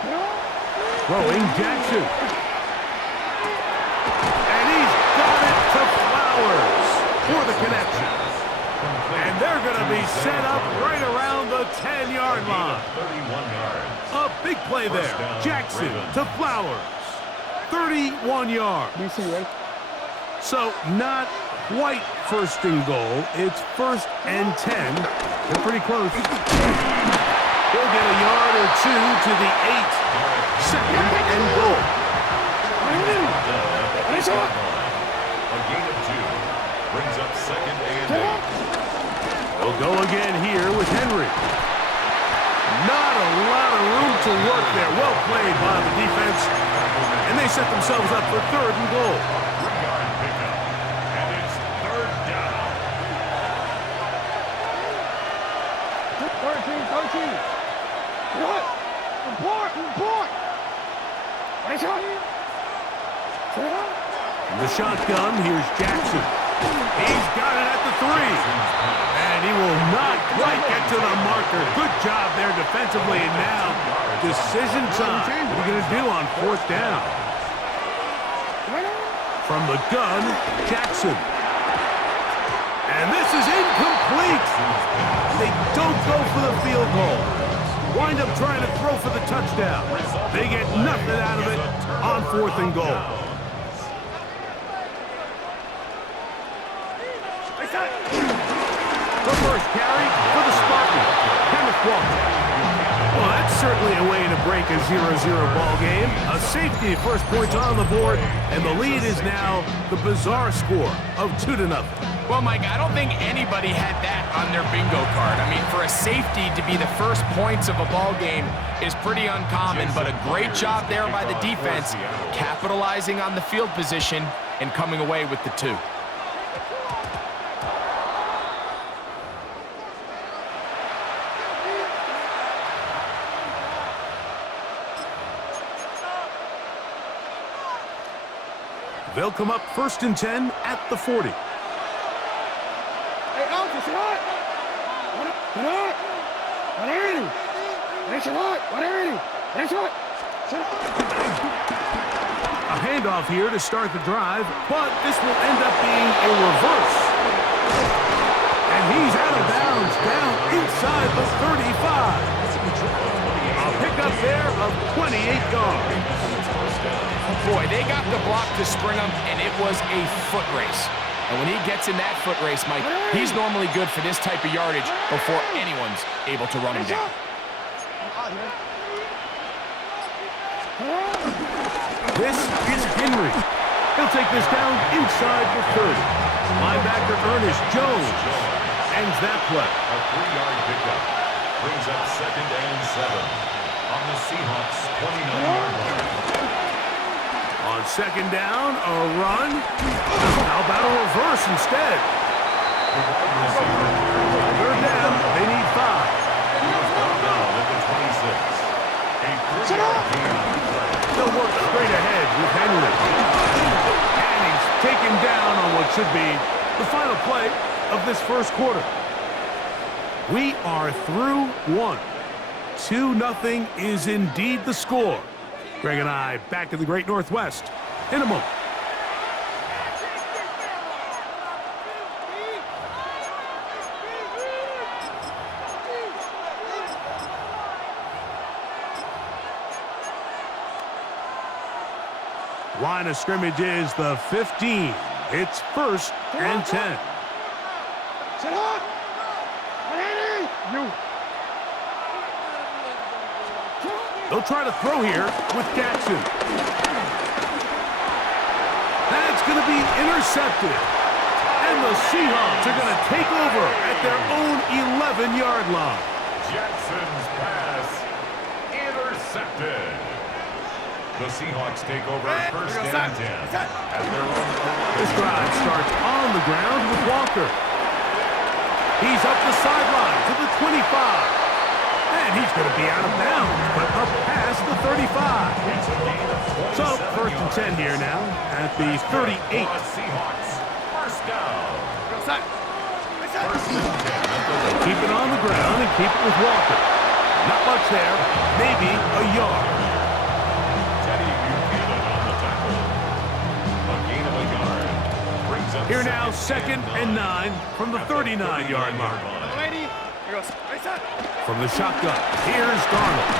Throwing Jackson. And he's got it to Flowers for the connection. And they're going to be set up right around the 10-yard line. 31 yards. A big play there. Jackson to Flowers. 31 yards. So not quite first and goal. It's first and 10. They're pretty close. He'll get a yard or two to the 8. Second and goal. A gain of 2 brings up second and 8. We'll go again here with Henry. Not a lot of room to work there. Well played by the defense. And they set themselves up for third and goal. 3-yard pickup. And it's third down. 13. What? Report. In the shotgun, here's Jackson. He's got it at the 3. And he will not quite get to the marker. Good job there defensively. And now, decision time. What are you going to do on fourth down? From the gun, Jackson. And this is incomplete. They don't go for the field goal. Wind up trying to throw for the touchdown. They get nothing out of it on fourth and goal. The first carry for the Spartans, Kenneth Walker. Well, that's certainly a way to break a 0-0 ball game. A safety, first points on the board, and the lead is now the bizarre score of 2-0. Well, Mike, I don't think anybody had that on their bingo card. I mean, for a safety to be the first points of a ball game is pretty uncommon, but a great job there by the defense, capitalizing on the field position and coming away with the 2. They'll come up first and 10 at the 40. Hey, Alpha, sit up. A handoff here to start the drive, but this will end up being a reverse. And he's out of bounds, down inside the 35. A pickup there of 28 yards. Boy, they got the block to spring him, and it was a foot race. And when he gets in that foot race, Mike, he's normally good for this type of yardage before anyone's able to run him down. This is Henry. He'll take this down inside the 30. Linebacker Ernest Jones ends that play. A 3-yard pickup brings up second and 7 on the Seahawks' 29-yard line. On second down, a run. How about a reverse instead? The wide receiver. Third down, they need 5. He was brought down at the 26. A 3-yard gain on the play. They'll work straight ahead with Henry. And he's taken down on what should be the final play of this first quarter. We are through 1. 2-0 is indeed the score. Greg and I back in the Great Northwest in a moment. Line of scrimmage is the 15. It's first and 10. Sit up. They'll try to throw here with Jackson. That's going to be intercepted. And the Seahawks are going to take over at their own 11-yard line. Jackson's pass intercepted. The Seahawks take over first and 10 at their own 11. This drive starts on the ground with Walker. He's up the sideline to the 25. And he's going to be out of bounds, but up past the 35. So, first and 10 here now at the 38. Seahawks, first down. First and 10. Keep it on the ground and keep it with Walker. Not much there, maybe a yard. Here now, 2nd and 9 from the 39-yard line. From the shotgun, here's Darnold.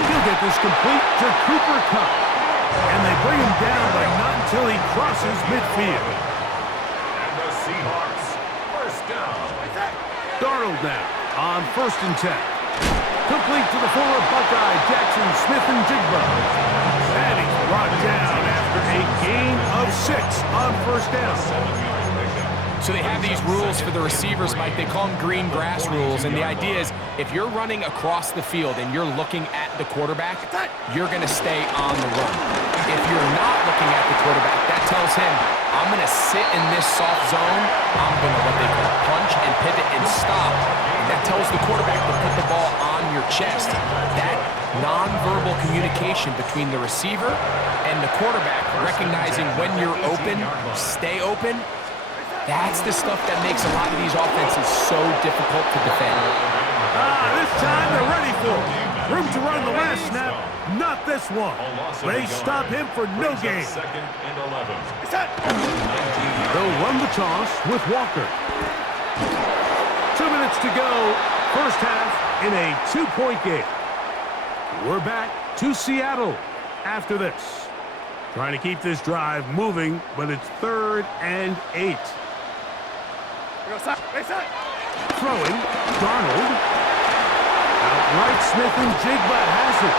He'll get this complete to Cooper Kupp. And they bring him down, but not until he crosses midfield. And the Seahawks, first down. Darnold now on 1st and 10. Complete to the former Buckeye, Jackson Smith-Njigba. And he's brought down after a gain of 6 on 1st down. So they have these rules for the receivers, Mike. They call them green grass rules, and the idea is if you're running across the field and you're looking at the quarterback, you're going to stay on the run. If you're not looking at the quarterback, that tells him, I'm going to sit in this soft zone. I'm going to what they call punch and pivot and stop. And that tells the quarterback to put the ball on your chest. That nonverbal communication between the receiver and the quarterback, recognizing when you're open, stay open, that's the stuff that makes a lot of these offenses so difficult to defend. This time they're ready for it. Room to run the last snap, not this one. They stop him for no gain. They'll run the toss with Walker. 2 minutes to go, first half in a 2-point game. We're back to Seattle after this. Trying to keep this drive moving, but it's 3rd and 8. Throwing, Darnold. Outright Smith-Njigba has it.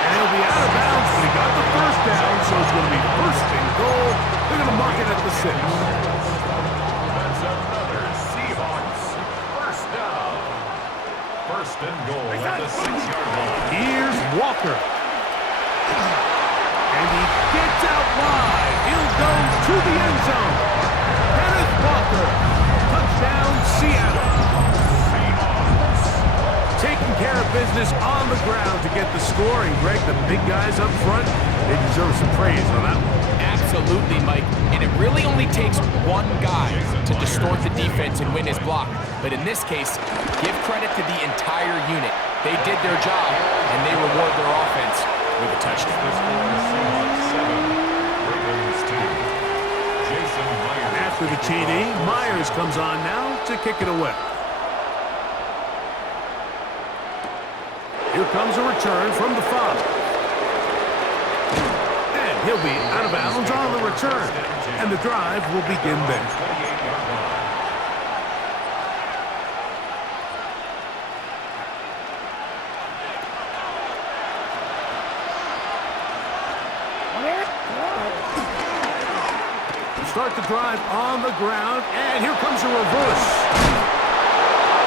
And he'll be out of bounds, but he got the first down, so it's going to be 1st and goal. They're going to mark it at the 6. That's another Seahawks first down. 1st and goal at the 6-yard line. Here's Walker. And he gets out wide. He'll go to the end zone. Kenneth Walker. Touchdown, Seattle. Taking care of business on the ground to get the score. And Greg, the big guys up front, they deserve some praise on that one. Absolutely, Mike. And it really only takes one guy to distort the defense and win his block. But in this case, give credit to the entire unit. They did their job, and they reward their offense with a touchdown. After the TD, Myers comes on now to kick it away. Here comes a return from the 5. And he'll be out of bounds on the return. And the drive will begin there. Start the drive on the ground, and here comes a reverse.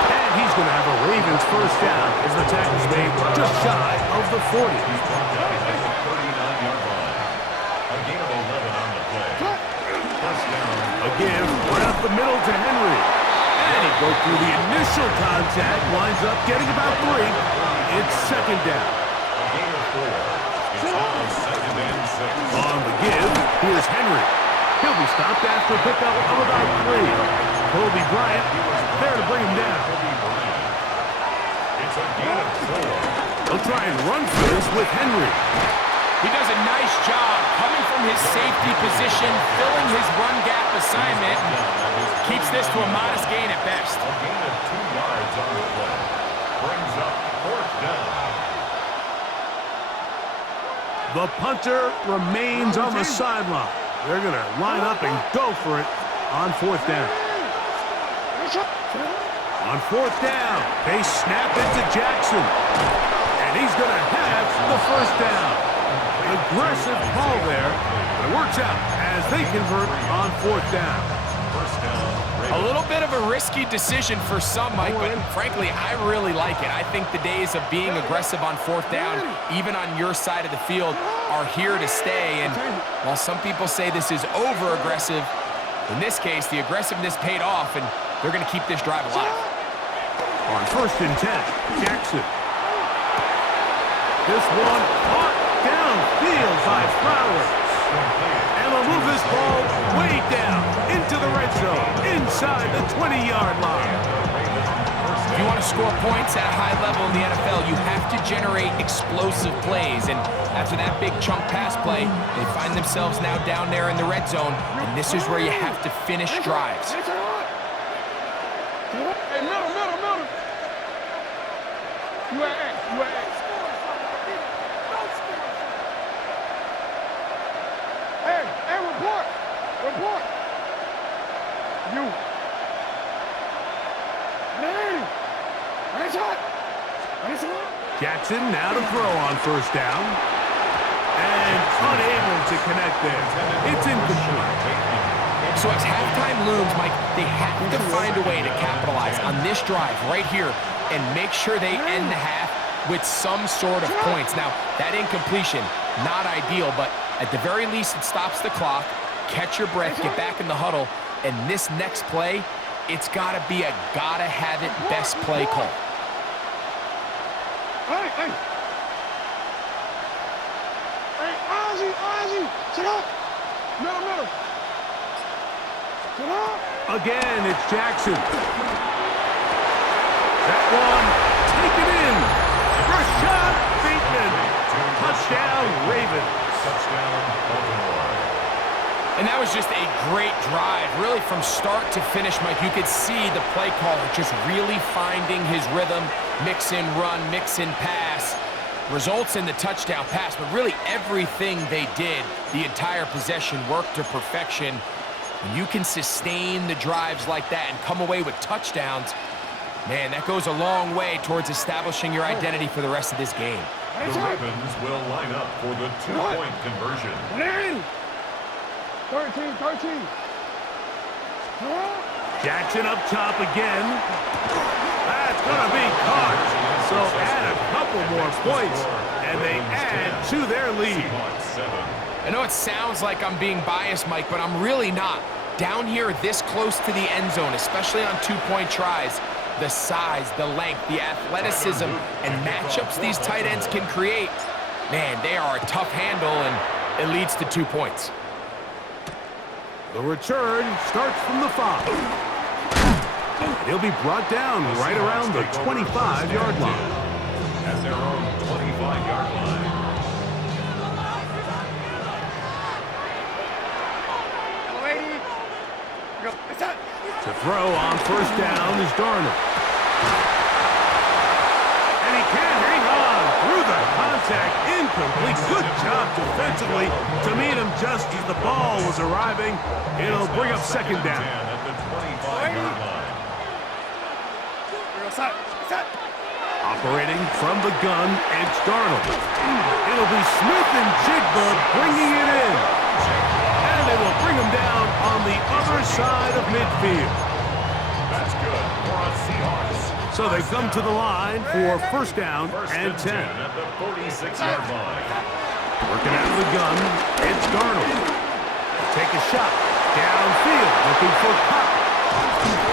And he's going to have a Ravens first down as the tackle's made just shy of the 40. A gain of 11 on the play. First down. A give right up the middle to Henry. And he goes through the initial contact, winds up getting about 3. It's 2nd down. A gain of 4. It's on 2nd and 6. On the give, here's Henry. He'll be stopped after a pickup of about 3. Kobe Bryant there to bring him down. It's a gain of 4. They'll try and run for this with Henry. He does a nice job coming from his safety position, filling his run gap assignment. Keeps this to a modest gain at best. A gain of 2 yards on the play. Brings up 4th down. The punter remains on the sideline. They're going to line up and go for it on 4th down. On 4th down, they snap it to Jackson. And he's going to have the first down. Aggressive call there, but it works out as they convert on 4th down. First down. A little bit of a risky decision for some, Mike, but frankly, I really like it. I think the days of being aggressive on 4th down, even on your side of the field, are here to stay. And while some people say this is over-aggressive, in this case, the aggressiveness paid off, and they're going to keep this drive alive. On 1st and 10, Jackson. This one caught downfield by Flowers. And they'll move this ball way down into the red zone, inside the 20-yard line. If you want to score points at a high level in the NFL, you have to generate explosive plays. And after that big chunk pass play, they find themselves now down there in the red zone, and this is where you have to finish drives. Hey, middle. You at X. Hey, report. You. Jackson now to throw on first down. And unable to connect there. It's incomplete. So as halftime looms, Mike, they have to find a way to capitalize on this drive right here and make sure they end the half with some sort of points. Now, that incompletion, not ideal, but at the very least, it stops the clock. Catch your breath, get back in the huddle, and this next play, it's got to be a gotta-have-it best play call. Hey, Ozzie, sit up. Middle. Sit up. Again, it's Jackson. That one, taken in. Rashad Bateman. Touchdown, Ravens. Touchdown, Baltimore. And that was just a great drive, really from start to finish, Mike. You could see the play caller just really finding his rhythm, mix in run, mix in pass. Results in the touchdown pass, but really everything they did, the entire possession worked to perfection. When you can sustain the drives like that and come away with touchdowns, man, that goes a long way towards establishing your identity for the rest of this game. The Ravens will line up for the two-point conversion. 13. Jackson up top again. That's going to be caught. So add a couple more points, and they add to their lead. I know it sounds like I'm being biased, Mike, but I'm really not. Down here this close to the end zone, especially on two-point tries, the size, the length, the athleticism, and matchups these tight ends can create, man, they are a tough handle, and it leads to 2 points. The return starts from the 5. He'll be brought down right around the 25-yard line. At their own 25-yard line. To throw on first down is Darnold. And he can't hang on through the contact. Incomplete. Good job defensively to meet him just as the ball was arriving. It'll bring up second down. At the 25-yard line. Operating from the gun, it's Darnold. It'll be Smith and Jigba bringing it in. And they will bring him down on the other side of midfield. That's good for us Seahawks. So they come to the line for first down and 10. At the 46-yard line. Working out of the gun, it's Darnold. Take a shot downfield, looking for Cobb.